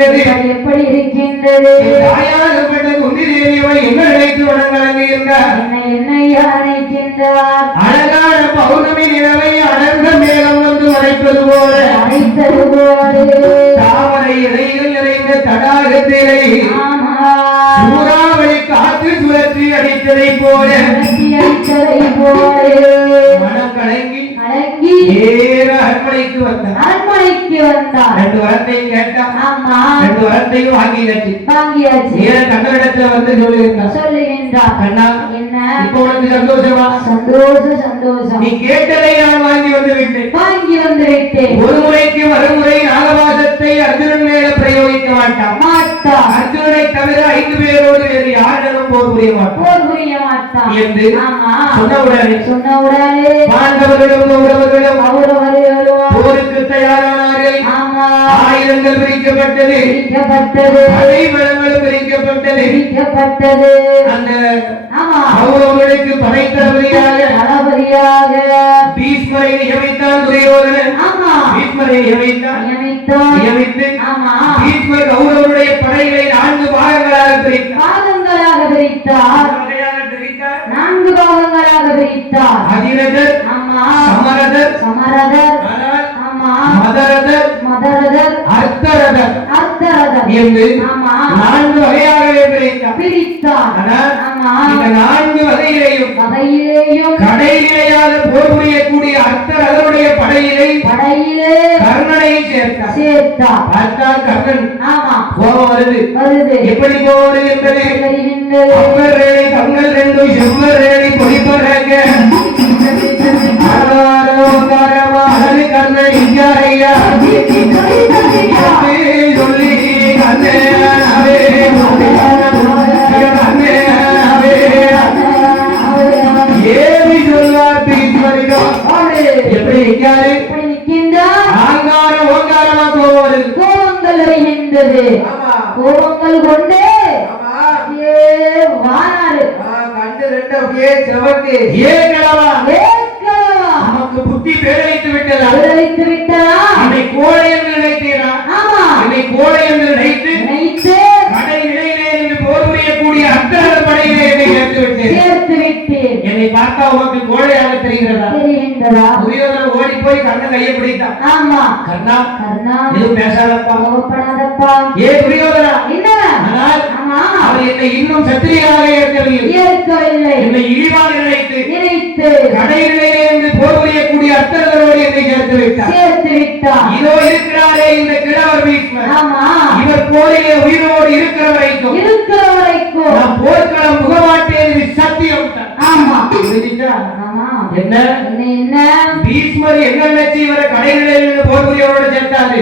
இருக்கின்றது எப்படி இருக்கின்றது? தாயாகப்பட்ட குந்தி தேவியவை என்ன நினைத்து வணங்குகின்றார் என்னை என்னையா நினைக்கின்றார் அழகான பௌர்ணமி நிலவை அடர்ந்த மேகம் வந்து மறைப்பது போல. அழைத்தது போது தாமரை இலைகள் நிறைந்த தடாகத்திலே சூறாவளி காற்று சுழற்றி அடித்ததை போல. போல. மனம் கலங்கி நேர அரண்மனைக்கு வந்தார் அரண்மனைக்கு வந்தார் ரெண்டு வரத்தையும் கேட்டான். ஆமா. ரெண்டு வரத்தையும் வாங்கியாச்சு. வாங்கியாச்சு. நேர கண்ணனிடத்துல வந்து சொல்லுகின்றார் சொல்லுகின்றார் கண்ணா என்ன? இப்போ உனக்கு சந்தோஷமா? சந்தோஷம் சந்தோஷம். நீ கேட்டதை நான் வாங்கி வந்து விட்டேன். வாங்கி வந்து விட்டேன். ஒரு முறைக்கு மறுமுறை நாகவாசத்தை அர்ஜுனன் மேல பிரயோகிக்க மாட்டான். மாட்டார் அர்ஜுனனை தவிர ஐந்து பேரோடு வேறு யாரிடமும் போர் புரிய மாட்டான் போர் புரிய மாட்டார். என்று ஆமா. சொன்னவுடனே சொன்ன உடனே பாண்டவர்களிடம் கௌரவர்களிடம் கௌரவர்கள் போருக்கு தயாரானார்கள். ஆமா. ஆயுதங்கள் பிரிக்கப்பட்டது. பிரிக்கப்பட்டது. படை பலங்களும் பிரிக்கப்பட்டது. பிரிக்கப்பட்டது. அந்த ஆமா. கௌரவர்களுக்கு படை தளபதியாக தளபதியாக பீஷ்மரை நியமித்தான் துரியோதனன். ஆமா. பீஷ்மரை நியமித்தான். நியமித்தான். நியமித்து ஆமா. பீஷ்மர் கௌரவருடைய படைகளை நான்கு பாகங்களாக பிரித்தார் பாகங்களாக பிரித்தார் நான்கு பாகங்களாக பிரித்தார். அதிரதர் சமரதர் சமரதர் மதரதர் மதரதர். அர்த்தரதர். என்று நான்கு வகையாகவே பிரித்தார். பிரித்தார். இந்த நான்கு வகையிலையும் வகையிலேயும் கடைநிலையாக போர் புரியக்கூடிய அர்த்தரதருடைய படையிலை படையிலே கர்ணனை சேர்த்தார். சேர்த்தார். பார்த்தால் கர்ணன் ஆமா. கோபம் வருது. வருது. எப்படி கோபம் வருகின்றது? அப்பர் தங்கள் ரெண்டு செவ்வர் பொடிப்பறாங்க ஆரவாரவாரவாரது கர்ணன் இஞ்சாரையா சொல்லி கோபங்கள் கொண்டு நமக்கு புத்தி பேரழித்து விட்டதா விளைவித்து விட்டதா என்னை கோழை என்று நினைத்தீரா? என்னை கோழை என்று நினைத்து என்னை பார்த்தா உனக்கு கோழையாக தெரிகிறதா? துரியோதன ஓடி போய் கண்ணன் கையை பிடித்தான். ஆமா. கண்ணா கர்ணா எதுவும் பேசாதப்பா. கோபப்படாதப்பா ஏ துரியோதனா? என்ன ஆனால் ஆமா. அவர் என்னை இன்னும் சத்திரியாக ஏற்கவில்லை. ஏற்கவில்லை. என்னை இழிவாக நினைத்து நினைத்து. கடை நிலையிலே இருந்து போர் புரியக்கூடிய அத்தனர்களோடு என்னை சேர்த்து விட்டார். சேர்த்து விட்டார். இதோ இருக்கிறாரே இந்த கிழவர் ஆமா. இவர் போரிலே உயிரோடு இருக்கிற வரைக்கும் இருக்கிற வரைக்கும் நான் போர்க்களம் புகமாட்டேன் இது சத்தியம் தான். ஆமா புரிஞ்சுச்சா? ஆமா என்ன என்ன என்ன என்ன நினைச்சு இவரை கடைநிலையில் போர் புரியவரோட சேர்த்தாரு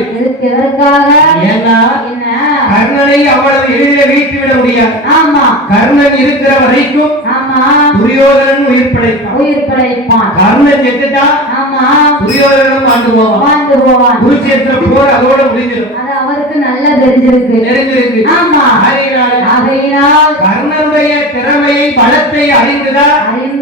எதற்காக? ஏன்னா என்ன? கர்ணனை அவ்வளவு எளிதில் வீழ்த்தி விட முடியாது. ஆமா. கர்ணன் இருக்கிற வரைக்கும் ஆமா. துரியோதனன் உயிர் படைத்தான் உயிர் படைப்பான் கர்ணன் செத்துட்டா ஆமா. துரியோதனன் ஆண்டு போவான். வாழ்ந்து போவான். குருச்சேத்திர போர் அதோட முடிஞ்சிடும். அது அவருக்கு நல்லா தெரிஞ்சிருக்கு. தெரிஞ்சிருக்கு. ஆமா. ஆகையினால ஆகையினால் கர்ணனுடைய திறமையை பலத்தை அறிந்துதான்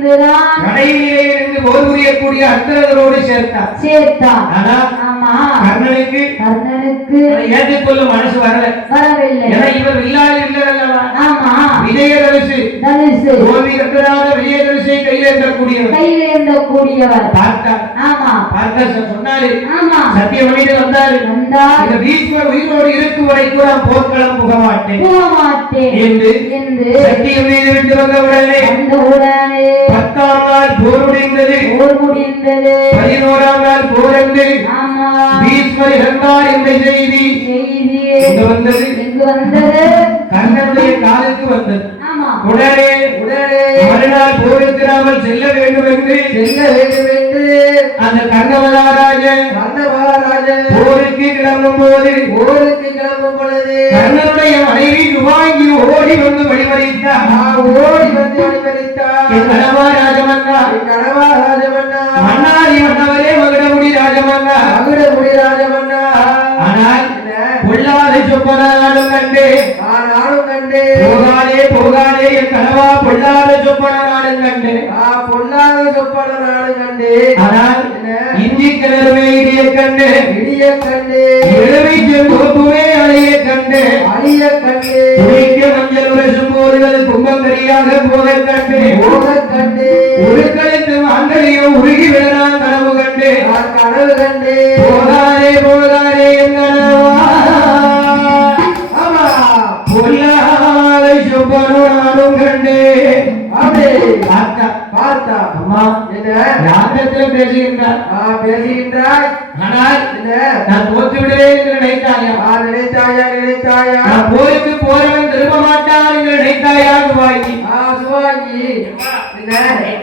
அறிந்துதான் கடையிலே இருந்து போர் புரியக்கூடிய அர்த்தர்களோடு சேர்த்தார். சேர்த்தான் ஆனா ஆமா. கர்ணனுக்கு கர்ணனுக்கு ஏற்றுக்கொள்ள மனசு வரல. வரவில்லை. ஏன்னா இவர் ஆமா விஜயதரிசு கட்டராத விஜயதரிசை கையில் கையில் பார்த்தார் ஆமா. சொ- சொன்னாரு. ஆமா. சத்தியமணிட்டு வந்தாரு. வந்தார். இந்த பீஷ்மர் உயிரோடு இருக்கும் வரைக்கும் நான் போர்க்களம் புக மாட்டேன். போக மாட்டேன் என்று என்று சத்தியம் மீது விட்டு வந்த உடனே வந்த உடனே பத்தாம் நாள் போர் முடிந்தது. போர் முடிந்தது. பதினோராம் நாள் போரந்து ஆமா. பீஷ்மர் இறந்தார் என்ற செய்தி செய்தி எங்க வந்தது? எங்கு வந்தது? கர்ணனுடைய காலுக்கு வந்தது. ஆமா உடனே உடனே. மறுநாள் போருக்கு நாமல் செல்ல வேண்டும் என்று செல்ல வேண்டும் என்று அந்த கர்ணவராஜன் கர்ணவராஜன் போருக்கு கிளம்பும் போது போருக்கு கிளம்பும் பொழுது கர்ணனுடைய மனைவி துவாங்கி ஓடி வந்து வழிமறித்தார் ஓடி வந்து வழிமறித்தார் என் கணவா ஆனால் இடிய கண்டு. இடிய கண்டு. எழுவை கண்டு. கண்டு. மஞ்சள் உரசும் போக கண்டு. போக கண்டு. உருக்களுக்கு மாங்கலியும் உருகி விடலாம் கனவு கண்டு. கனவு கண்டு. பேசுகின்றார். பேசுகின்றாய். ஆனால் நான் தோற்று விடுவேன் என்று நினைத்தாயா? நினைத்தாயா நினைத்தாயா? நான் போருக்கு போறவன் திரும்ப மாட்டான் என்று நினைத்தாயா சுவாங்கி சுவாங்கி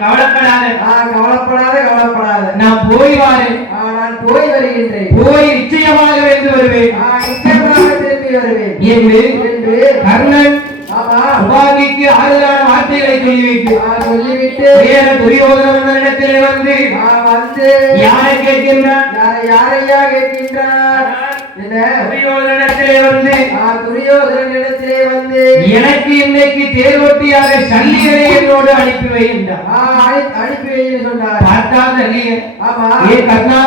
கவலைப்படாத. கவலைப்படாத கவலைப்படாத. நான் போய் வாரேன். நான் போய் வருகின்றேன். போய் நிச்சயமாக வென்று வருவேன். நிச்சயமாக திரும்பி வருவேன். என்று கர்ணன் ஆறுதலான சொல்லிவிட்டு சொல்லிவிட்டு வேற துரியோதனத்திலே வந்து வந்து யாரை கேட்கின்றான்? யாரையா கேட்கின்றார் என்ன? துரியோதனத்திலே வந்து துரியோதனத்திலே வந்து எனக்கு இன்னைக்கு தேர்வொட்டியாக சல்லியரை என்னோடு அனுப்பி வைகின்றார் அனுப்பி வைன்னு சொன்னார். பார்த்தா சல்லியர் ஆமா. ஏ கர்ணா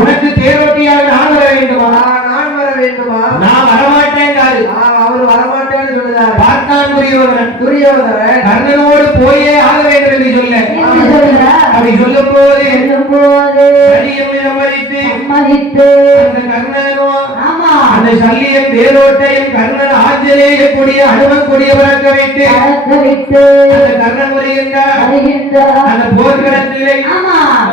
உனக்கு தேர்வொட்டியாக நான் வர வேண்டுமா நான் வர வேண்டுமா நான் வரமாட்டேன் அவர் வரமாட்டேன்னு சொல்லுதார் பார்த்தான் துரியோதனன் துரியோதனன் கர்ணனோடு போயே ஆக வேண்டும் என்று சொல்ல. அப்படி சொல்லும் போது சம்மதித்து அந்த கர்ணனும் ஆமா அந்த சல்லியம் வேரோட்டையும் கர்ணன் ஆஞ்சநேய கொடிய அனுமன் கொடிய வளர்க்க வைத்து அந்த கர்ணன் வருகின்றார் அந்த போர்க்களத்திலே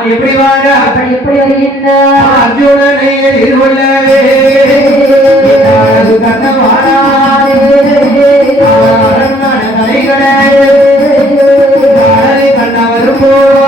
எப்படி அப்படி எப்படி வருகின்றார் அர்ஜுனனை எதிர்கொள்ளவே கர்ணன் வாராதே கண்ண வரும்போது